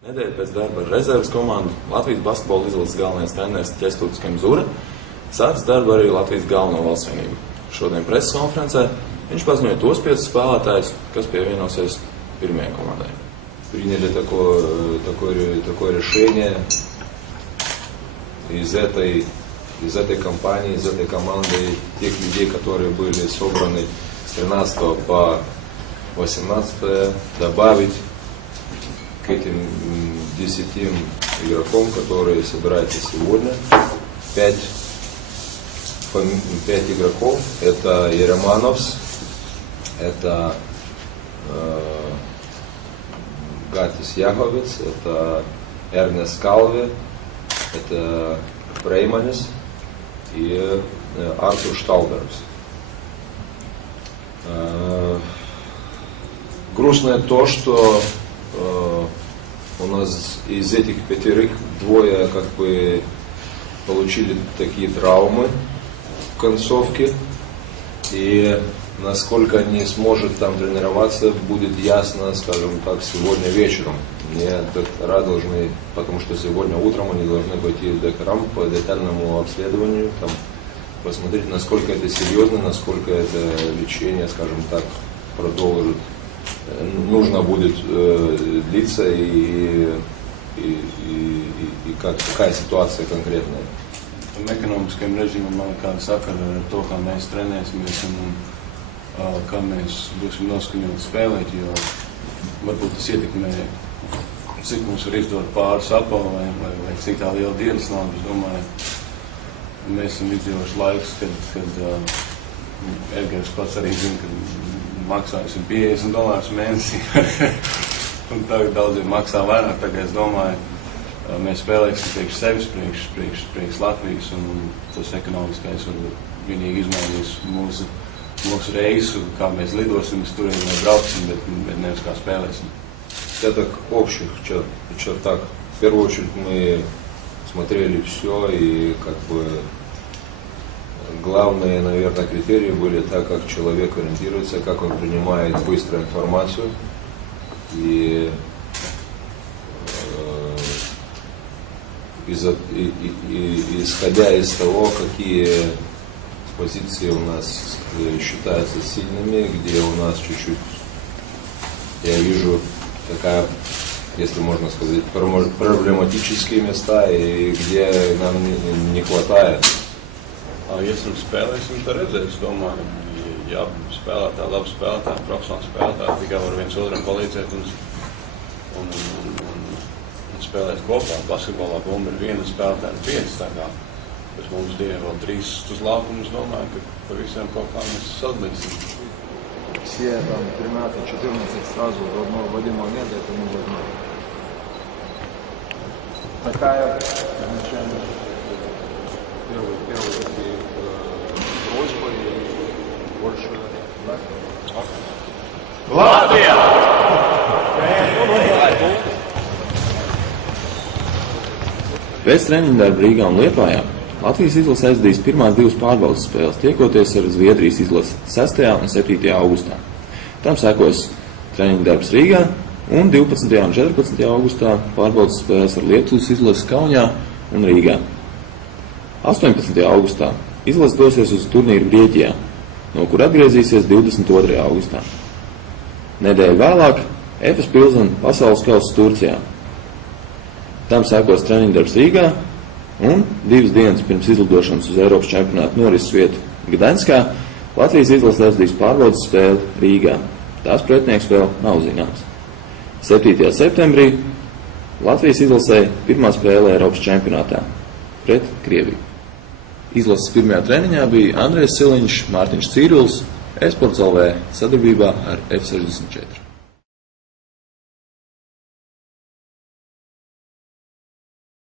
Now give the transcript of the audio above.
Nedēļu pēc darba ar rezerves komandu Latvijas basketbola izlases galvenais treneris Ķestūts Kemzura sācis darbu arī Latvijas galveno valstsvienību. Šodien preses konferencē viņš paziņoja tos 5 spēlētājus, kas pievienosies pirmajai komandai. Приняли такое решение из этой компании, из этой команды, тех людей, которые были собраны с 13 по 18, добавить к этим 10 игрокам, которые собираются сегодня, 5 игроков. Это Еремановс, это Гатис Яговец, это Эрнест Калве, это Брейманис и Артур Шталберс. Грустно то, что у нас из этих 5 двое получили такие травмы в концовке, и насколько они смогут там тренироваться, будет ясно, скажем так, сегодня вечером. Мне доктора должны, потому что сегодня утром они должны пойти к докторам по детальному обследованию, там, посмотреть, насколько это серьезно, насколько это лечение, скажем так, продолжит. Нужно будет длиться и какая ситуация конкретная. Ekonomiskiem režīmam nav nekāda sakara ar to, kā mēs trenēsimies un kā mēs būsim noskaņoti spēlēt, jo varbūt tas ietekmē, cik mums var izdot pāris apavlēm vai cik tā liela dienas nav. Es domāju, mēs esam izdzīvojuši laiks, kad Edgars pats arī zina, ka maksājusim $50 mēnesī un tagad daudziem maksā vairāk, tagad es domāju, mēs spēlēsim priekš sevis, priekš Latvijas, un tas ekonomiskais varbūt vienīgi izmainīs mūsu reisu, kā mēs lidosim, mēs turien vai brauksim, bet nevis kā spēlēsim. Это в общих чертах. В первую очередь мы смотрели все, и главные, наверное, критерии были так, как человек ориентируется, как он принимает быстро информацию. И исходя из того, какие позиции у нас считаются сильными, где у нас чуть-чуть, я вижу, такая, если можно сказать, проблематические места, и где нам не хватает. Ja esam spēlēsim, tad redzēs, domāju, ja spēlētāji, labi spēlētāji, profesionāli spēlētāji, tikai var viens otram palīdzēt un spēlēt kopā. Basketbolā bumba ir viena, spēlētāji 5, tā kā pēc mums divi vēl 3 uz laukumus, domāju, ka par visiem kaut kā mēs sadalīsim. Все там 13-14 сразу в один момент, это невозможно. Такая изначально первые такие просьбы и больше. Latvija! Pēc treniņu darba Rīgā un Liepājā Latvijas izlase aizdīs pirmās 2 pārbaudes spēles, tiekoties ar Zviedrijas izlasi 6. un 7. augustā. Tam sekos treniņu darbs Rīgā un 12. un 14. augustā pārbaudes spēles ar Lietuvas izlasi Kaunijā un Rīgā. 18. augustā izlase dosies uz turnīru Grieķijā, no kur atgriezīsies 22. augustā. Nedēļu vēlāk Efes Pilsena pasaules kausa Turcijā. Tam sekos treniņu darbs Rīgā un 2 dienas pirms izlidošanas uz Eiropas čempionātu norises vietu Gdaņskā Latvijas izlase aizdīs pārbaudes spēli Rīgā. Tās pretinieks vēl nav zināms. 7. septembrī Latvijas izlasē pirmā spēle Eiropas čempionātā pret Krieviju. Izlases pirmajā treniņā bija Andrejs Siliņš, Mārtiņš Cīrulis, Esports LV sadarbībā ar F64.